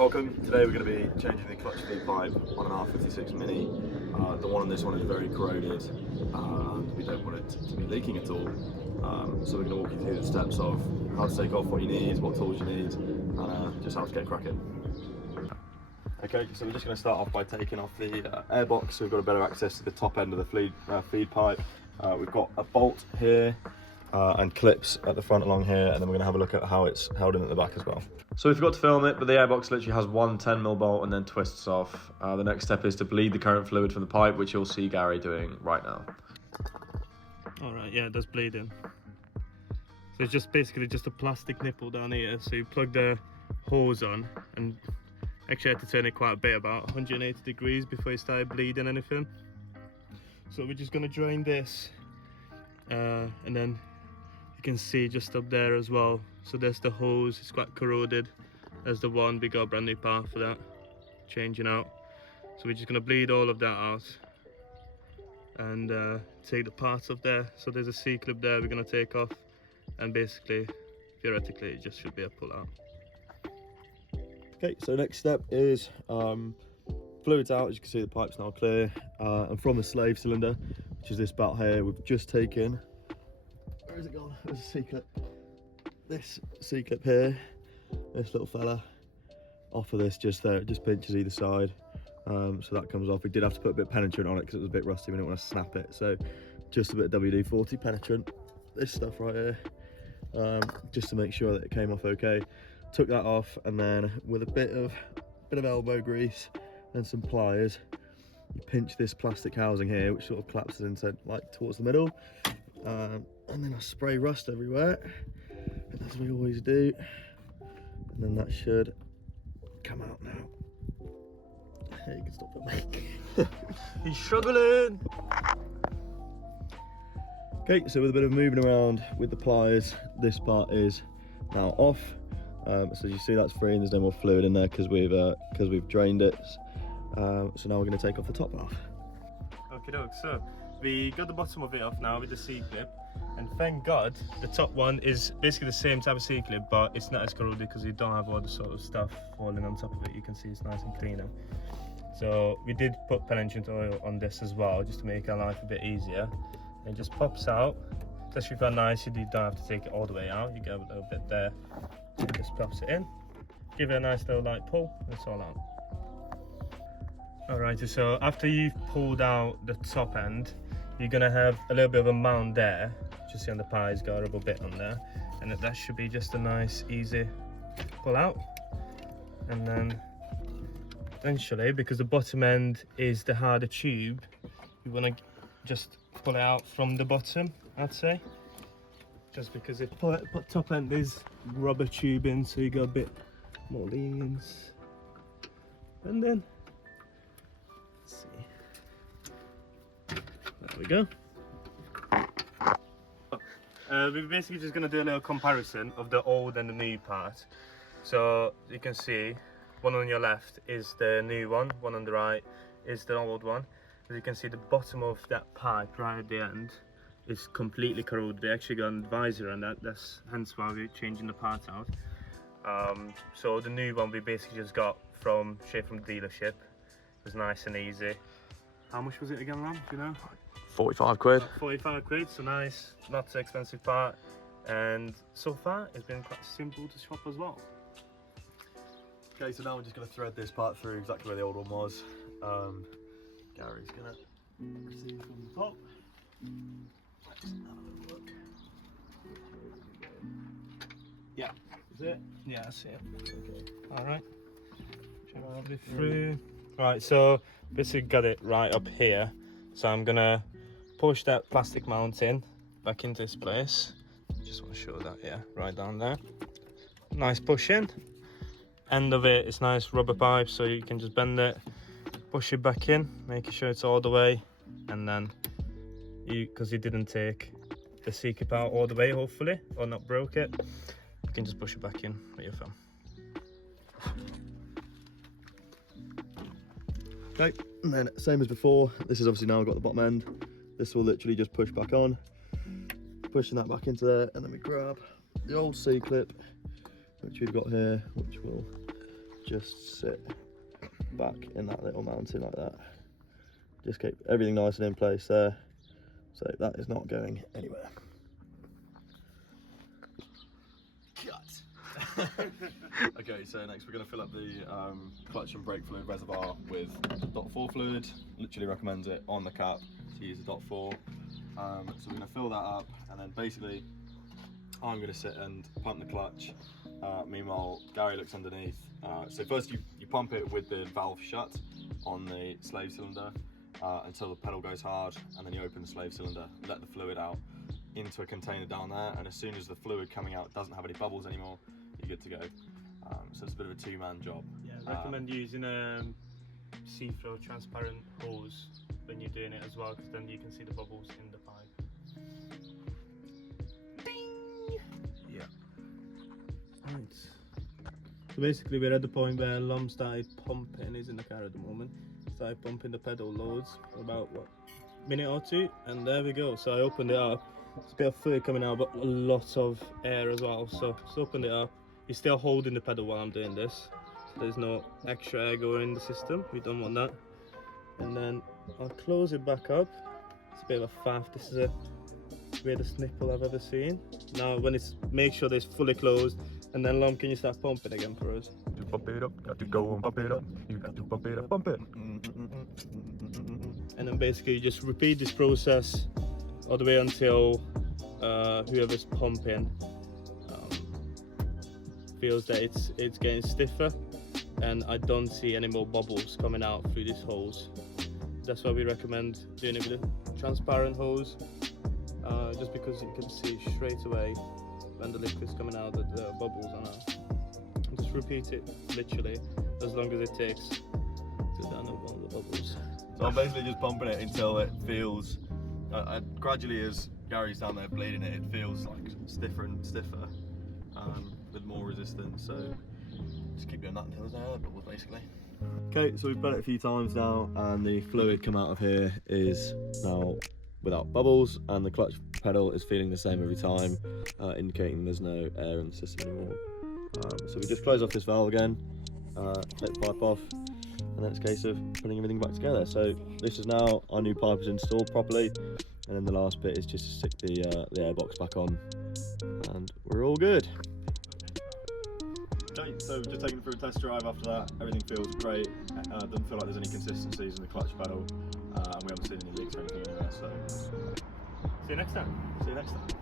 Welcome. Today we're going to be changing the clutch feed pipe on an R56 Mini. The one on this one is very corroded and we don't want it to be leaking at all. So we're going to walk you through the steps of how to take off what you need, what tools you need, and just how to get cracking. Okay, so we're just going to start off by taking off the air box so we've got a better access to the top end of the feed pipe. We've got a bolt here and clips at the front along here, and then we're going to have a look at how it's held in at the back as well. So we forgot to film it, but the airbox literally has one 10mm bolt and then twists off. The next step is to bleed the current fluid from the pipe, which you'll see Gary doing right now. Alright, yeah, it does bleeding. So it's just basically just a plastic nipple down here. So you plug the hose on, and actually I had to turn it quite a bit, about 180 degrees before it started bleeding anything. So we're just going to drain this, and then you can see just up there as well. So there's the hose, it's quite corroded. There's the one, we got a brand new part for that, changing out. So we're just going to bleed all of that out and take the parts off there. So there's a C-clip there we're going to take off, and basically, theoretically, it just should be a pull out. Okay, so next step is fluids out. As you can see, the pipe's now clear, and from the slave cylinder, which is this bout here, we've just taken, where is it gone? There's a C-clip. This C-clip here, this little fella, off of this just there, it just pinches either side, so that comes off. We did have to put a bit of penetrant on it because it was a bit rusty, we didn't want to snap it, so just a bit of WD-40 penetrant, this stuff right here, just to make sure that it came off okay. Took that off, and then with a bit of elbow grease and some pliers, you pinch this plastic housing here, which sort of collapses into like towards the middle, and then I spray rust everywhere, as we always do, and then that should come out now. Hey, you can stop filming. He's struggling! Okay, so with a bit of moving around with the pliers, this part is now off. So you see that's free and there's no more fluid in there because we've drained it. So now we're going to take off the top half. Okay, so we got the bottom of it off now with the C-clip, and thank God the top one is basically the same type of C-clip, but it's not as corroded because you don't have all the sort of stuff falling on top of it. You can see it's nice and cleaner. So we did put penetrant oil on this as well, just to make our life a bit easier. It just pops out. It's actually quite nice. You don't have to take it all the way out. You get a little bit there. Just pops it in. Give it a nice little light pull. And it's all out. Alright, so after you've pulled out the top end, you're gonna have a little bit of a mound there. Just see on the pie, it's got a rubber bit on there, and that should be just a nice, easy pull out. And then eventually, because the bottom end is the harder tube, you want to just pull it out from the bottom, I'd say. Just because the top end is rubber tubing, so you got a bit more lenience. And then, let's see, there we go. We're basically just going to do a little comparison of the old and the new part. So you can see, one on your left is the new one on the right is the old one. As you can see, the bottom of that pipe right at the end is completely corroded. They actually got an advisor on that, that's hence why we're changing the part out. So the new one we basically just got straight from the dealership. It was nice and easy. How much was it again, Ram? Do you know? 45 quid. 45 quid, so nice, not so expensive part. And so far it's been quite simple to swap as well. Okay, so now we're just going to thread this part through exactly where the old one was. Gary's going to receive from the top. Let's have a little look. Yeah, is it? Yeah, I see it. Okay. Alright. Rub it through. Right, so basically got it right up here. So I'm gonna push that plastic mounting back into this place. Just want to show that, yeah, right down there. Nice push in. End of it is nice rubber pipe, so you can just bend it, push it back in, making sure it's all the way, and then because you didn't take the C-clip out all the way, hopefully, or not broke it, you can just push it back in with your thumb. Okay, and then same as before, this is obviously now got the bottom end. This will literally just push back on, pushing that back into there, and then we grab the old C-clip, which we've got here, which will just sit back in that little mounting like that. Just keep everything nice and in place there, so that is not going anywhere. Cut. Okay, so next we're going to fill up the clutch and brake fluid reservoir with .4 fluid. Literally recommends it on the cap to use the .4. So we're going to fill that up, and then basically I'm going to sit and pump the clutch. Meanwhile, Gary looks underneath. So first you pump it with the valve shut on the slave cylinder until the pedal goes hard, and then you open the slave cylinder, let the fluid out into a container down there, and as soon as the fluid coming out doesn't have any bubbles anymore, you're good to go. So it's a bit of a two-man job. Yeah, I recommend using a see-through transparent hose when you're doing it as well, because then you can see the bubbles in the pipe. Ding! Yeah. Right. So basically we're at the point where Lum started pumping, he's in the car at the moment, started pumping the pedal loads for about what, minute or two, and there we go. So I opened it up, there's a bit of fluid coming out but a lot of air as well, so just opened it up. You're still holding the pedal while I'm doing this, so there's no extra air going in the system, we don't want that. And then I'll close it back up. It's a bit of a faff, this is the weirdest nipple I've ever seen. Now when it's, make sure that it's fully closed, and then Lum, can you start pumping again for us? You pump it up, got to go and pump it up, you got to pump it up, pump it. And then basically you just repeat this process all the way until whoever's pumping feels that it's getting stiffer, and I don't see any more bubbles coming out through this hose. That's why we recommend doing it with a transparent hose, just because you can see straight away when the liquid's coming out that the bubbles are out. Just repeat it literally as long as it takes to down one of the bubbles. So I'm basically just pumping it until it feels, gradually as Gary's down there bleeding it, it feels like stiffer and stiffer, with more resistance. So just keep doing that until there's no air bubbles basically. Okay, so we've done it a few times now, and the fluid come out of here is now without bubbles, and the clutch pedal is feeling the same every time, indicating there's no air in the system anymore. So we just close off this valve again, take the pipe off, and then it's a case of putting everything back together. So this is now, our new pipe is installed properly, and then the last bit is just to stick the airbox back on, and we're all good. Okay, so just taking it through a test drive after that, everything feels great. Doesn't feel like there's any consistencies in the clutch pedal, and we haven't seen any leaks or anything in there, so See you next time. see you next time.